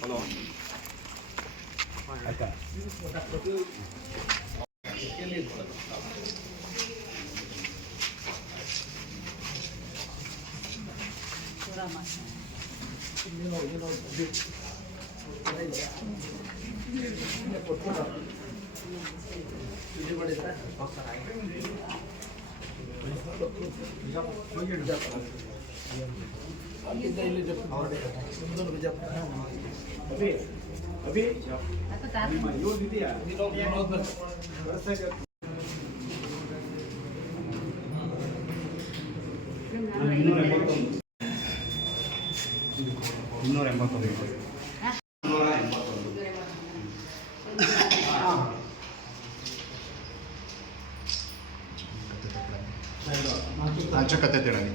Hello ಆಯ್ತಾ ಅಭಿ ಅಭಿ ವಿನೋದ್ ವಿನೋದ್ ಬಂತು. ಇನ್ನೂರ ಎಂಬತ್ತೊಂದು ಇನ್ನೂರ ಎಂಬತ್ತೊಂದು ನಾಚಕತೆ ತಿಳಲಿ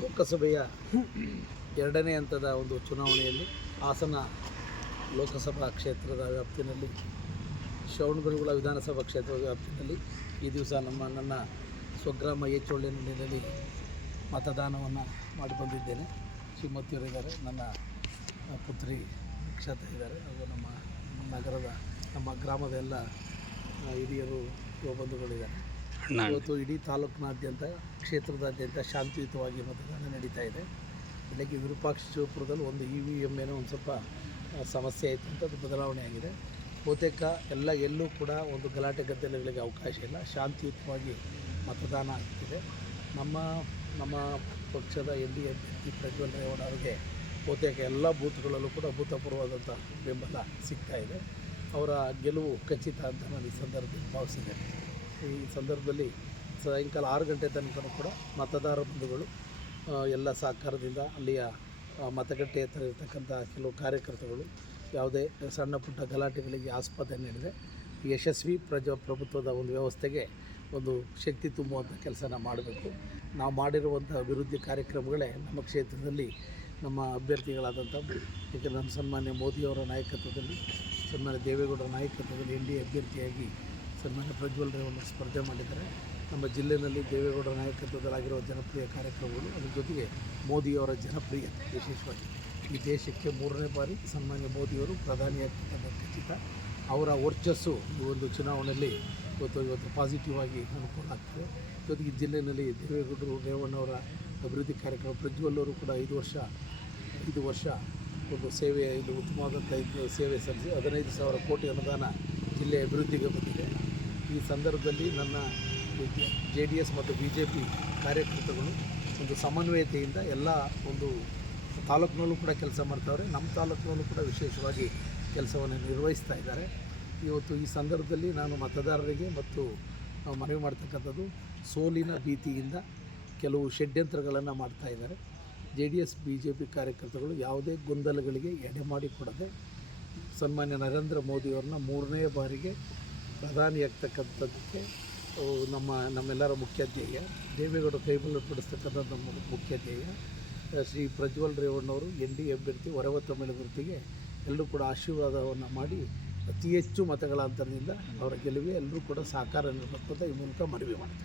ಲೋಕಸಭೆಯ ಎರಡನೇ ಹಂತದ ಒಂದು ಚುನಾವಣೆಯಲ್ಲಿ ಹಾಸನ ಲೋಕಸಭಾ ಕ್ಷೇತ್ರದ ವ್ಯಾಪ್ತಿನಲ್ಲಿ ಶ್ರವಣಬೆಳಗೊಳ ವಿಧಾನಸಭಾ ಕ್ಷೇತ್ರದ ವ್ಯಾಪ್ತಿಯಲ್ಲಿ ಈ ದಿವಸ ನಮ್ಮ, ನನ್ನ ಸ್ವಗ್ರಾಮ ಏಚೋಳ್ಳಿನಲ್ಲಿ ಮತದಾನವನ್ನು ಮಾಡಿ ಬಂದಿದ್ದೇನೆ. ಶ್ರೀಮತಿಯವರಿದ್ದಾರೆ ನನ್ನ ಪುತ್ರಿ ಕ್ಷತ ಇದ್ದಾರೆ. ಹಾಗೂ ನಮ್ಮ ನಗರದ, ನಮ್ಮ ಗ್ರಾಮದ ಎಲ್ಲ ಹಿರಿಯರು, ಯುವ ಬಂಧುಗಳಿದ್ದಾರೆ. ಇವತ್ತು ಇಡೀ ತಾಲೂಕಿನಾದ್ಯಂತ, ಕ್ಷೇತ್ರದಾದ್ಯಂತ ಶಾಂತಿಯುತವಾಗಿ ಮತದಾನ ನಡೀತಾ ಇದೆ. ಬೆಳಗ್ಗೆ ವಿರೂಪಾಕ್ಷಪುರದಲ್ಲಿ ಒಂದು ಇ ವಿ ಎಂ ಏನೋ ಒಂದು ಸ್ವಲ್ಪ ಸಮಸ್ಯೆ ಆಯಿತು ಅಂತ ಅದು ಬದಲಾವಣೆ ಆಗಿದೆ. ಬಹುತೇಕ ಎಲ್ಲ ಎಲ್ಲೂ ಕೂಡ ಒಂದು ಗಲಾಟೆ ಗದ್ದಲೆಗಳಿಗೆ ಅವಕಾಶ ಇಲ್ಲ. ಶಾಂತಿಯುತವಾಗಿ ಮತದಾನ ಆಗ್ತಿದೆ. ನಮ್ಮ ನಮ್ಮ ಪಕ್ಷದ ಎಲ್ ಡಿ ಅಭ್ಯರ್ಥಿ ಪ್ರಜ್ವಲ್ ರೇವಣ್ಣ ಅವರಿಗೆ ಬಹುತೇಕ ಎಲ್ಲ ಬೂತ್ಗಳಲ್ಲೂ ಕೂಡ ಅಭೂತಪೂರ್ವವಾದಂಥ ಬೆಂಬಲ ಸಿಗ್ತಾ ಇದೆ. ಅವರ ಗೆಲುವು ಖಚಿತ ಅಂತ ನಾನು ಈ ಸಂದರ್ಭದಲ್ಲಿ ಭಾವಿಸಿದ್ದೇನೆ. ಈ ಸಂದರ್ಭದಲ್ಲಿ ಸಾಯಂಕಾಲ ಆರು ಗಂಟೆ ತನಕ ಕೂಡ ಮತದಾರ ಬಂಧುಗಳು ಎಲ್ಲ ಸಹಕಾರದಿಂದ ಅಲ್ಲಿಯ ಮತಗಟ್ಟೆ ಹತ್ತಿರ ಇರತಕ್ಕಂಥ ಕೆಲವು ಕಾರ್ಯಕರ್ತಗಳು ಯಾವುದೇ ಸಣ್ಣ ಪುಟ್ಟ ಗಲಾಟೆಗಳಿಗೆ ಆಸ್ಪದ ನೀಡಿದೆ. ಯಶಸ್ವಿ ಪ್ರಜಾಪ್ರಭುತ್ವದ ಒಂದು ವ್ಯವಸ್ಥೆಗೆ ಒಂದು ಶಕ್ತಿ ತುಂಬುವಂಥ ಕೆಲಸನ ಮಾಡಬೇಕು. ನಾವು ಮಾಡಿರುವಂಥ ಅಭಿವೃದ್ಧಿ ಕಾರ್ಯಕ್ರಮಗಳೇ ನಮ್ಮ ಕ್ಷೇತ್ರದಲ್ಲಿ ನಮ್ಮ ಅಭ್ಯರ್ಥಿಗಳಾದಂಥ ಏಕೆಂದರೆ ನಮ್ಮ ಸನ್ಮಾನ್ಯ ಮೋದಿಯವರ ನಾಯಕತ್ವದಲ್ಲಿ, ಸನ್ಮಾನ್ಯ ದೇವೇಗೌಡರ ನಾಯಕತ್ವದಲ್ಲಿ ಎನ್ ಡಿ ಎ ಅಭ್ಯರ್ಥಿಯಾಗಿ ಸನ್ಮಾನ್ಯ ಪ್ರಜ್ವಲ್ ರೇವಣ್ಣ ಸ್ಪರ್ಧೆ ಮಾಡಿದ್ದಾರೆ. ನಮ್ಮ ಜಿಲ್ಲೆಯಲ್ಲಿ ದೇವೇಗೌಡರ ನಾಯಕತ್ವದಲ್ಲಾಗಿರುವ ಜನಪ್ರಿಯ ಕಾರ್ಯಕ್ರಮಗಳು, ಅದ್ರ ಜೊತೆಗೆ ಮೋದಿಯವರ ಜನಪ್ರಿಯತೆ ವಿಶೇಷವಾಗಿ ಈ ದೇಶಕ್ಕೆ ಮೂರನೇ ಬಾರಿ ಸನ್ಮಾನ್ಯ ಮೋದಿಯವರು ಪ್ರಧಾನಿಯಾಗ್ತಕ್ಕಂಥ ಖಚಿತ. ಅವರ ವರ್ಚಸ್ಸು ಈ ಒಂದು ಚುನಾವಣೆಯಲ್ಲಿ ಇವತ್ತು ಇವತ್ತು ಪಾಸಿಟಿವ್ ಆಗಿ ಅನುಕೂಲ ಆಗ್ತದೆ. ಜೊತೆಗೆ ಜಿಲ್ಲೆಯಲ್ಲಿ ದೇವೇಗೌಡರು ರೇವಣ್ಣವರ ಅಭಿವೃದ್ಧಿ ಕಾರ್ಯಕ್ರಮ, ಪ್ರಜ್ವಲ್ ಅವರು ಕೂಡ ಐದು ವರ್ಷ ಐದು ವರ್ಷ ಒಂದು ಸೇವೆ ಇದು ಉತ್ತಮವಾದಂಥ ಸೇವೆ ಸಲ್ಲಿಸಿ, ಹದಿನೈದು ಸಾವಿರ ಕೋಟಿ ಅನುದಾನ ಜಿಲ್ಲೆಯ ಅಭಿವೃದ್ಧಿಗೆ ಬಂದಿದೆ. ಈ ಸಂದರ್ಭದಲ್ಲಿ ನನ್ನ ಜೆ ಡಿ ಎಸ್ ಮತ್ತು ಬಿ ಜೆ ಪಿ ಕಾರ್ಯಕರ್ತಗಳು ಒಂದು ಸಮನ್ವಯತೆಯಿಂದ ಎಲ್ಲ ಒಂದು ತಾಲೂಕಿನಲ್ಲೂ ಕೂಡ ಕೆಲಸ ಮಾಡ್ತಾವ್ರೆ. ನಮ್ಮ ತಾಲೂಕಿನಲ್ಲೂ ಕೂಡ ವಿಶೇಷವಾಗಿ ಕೆಲಸವನ್ನು ನಿರ್ವಹಿಸ್ತಾ ಇದ್ದಾರೆ. ಇವತ್ತು ಈ ಸಂದರ್ಭದಲ್ಲಿ ನಾನು ಮತದಾರರಿಗೆ ಮತ್ತು ನಾವು ಮನವಿ ಮಾಡ್ತಕ್ಕಂಥದ್ದು ಸೋಲಿನ ಭೀತಿಯಿಂದ ಕೆಲವು ಷಡ್ಯಂತ್ರಗಳನ್ನು ಮಾಡ್ತಾ ಇದ್ದಾರೆ. J D S, B J P ಕಾರ್ಯಕರ್ತರುಗಳು ಯಾವುದೇ ಗೊಂದಲಗಳಿಗೆ ಎಡೆ ಮಾಡಿಕೊಡದೆ ಸನ್ಮಾನ್ಯ ನರೇಂದ್ರ ಮೋದಿಯವ್ರನ್ನ ಮೂರನೇ ಬಾರಿಗೆ ಪ್ರಧಾನಿಯಾಗ್ತಕ್ಕಂಥದ್ದಕ್ಕೆ ನಮ್ಮ, ನಮ್ಮೆಲ್ಲರ ಮುಖ್ಯ ಧ್ಯೇಯ. ದೇವೇಗೌಡ ಕೈಬಲ್ಲ ಪಡಿಸ್ತಕ್ಕಂಥ ನಮ್ಮ ಮುಖ್ಯ ಧ್ಯೇಯ. ಶ್ರೀ ಪ್ರಜ್ವಲ್ ರೇವಣ್ಣವರು ಎನ್ ಡಿ ಅಭ್ಯರ್ಥಿ ಹೊರವತ್ತ ಮೇಲುಗುರ್ತಿಗೆ ಎಲ್ಲರೂ ಕೂಡ ಆಶೀರ್ವಾದವನ್ನು ಮಾಡಿ, ಅತಿ ಹೆಚ್ಚು ಮತಗಳ ಅಂತರದಿಂದ ಅವರ ಗೆಲುವಿಗೆ ಎಲ್ಲರೂ ಕೂಡ ಸಹಕಾರ ನೀಡಬೇಕು ಅಂತ ಈ ಮೂಲಕ ಮನವಿ ಮಾಡ್ತಾರೆ